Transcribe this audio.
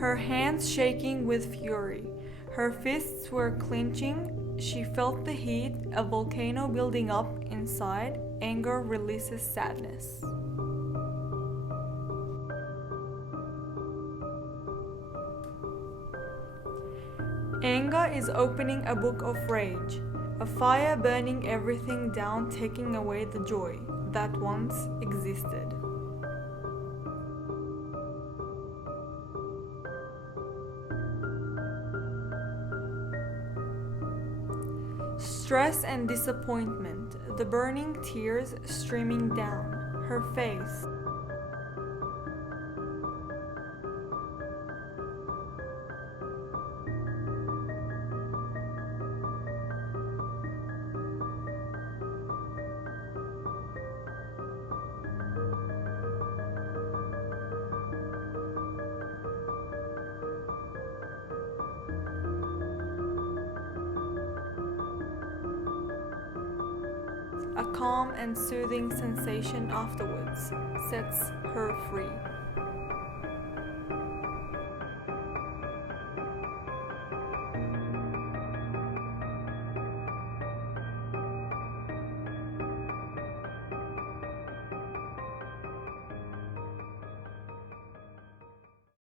her hands shaking with fury. Her fists were clenching. She felt the heat, a volcano building up inside. Anger releases sadness. Anger is opening a book of rage, a fire burning everything down, taking away the joy that once existed. Stress and disappointment, the burning tears streaming down her face. A calm and soothing sensation afterwards sets her free.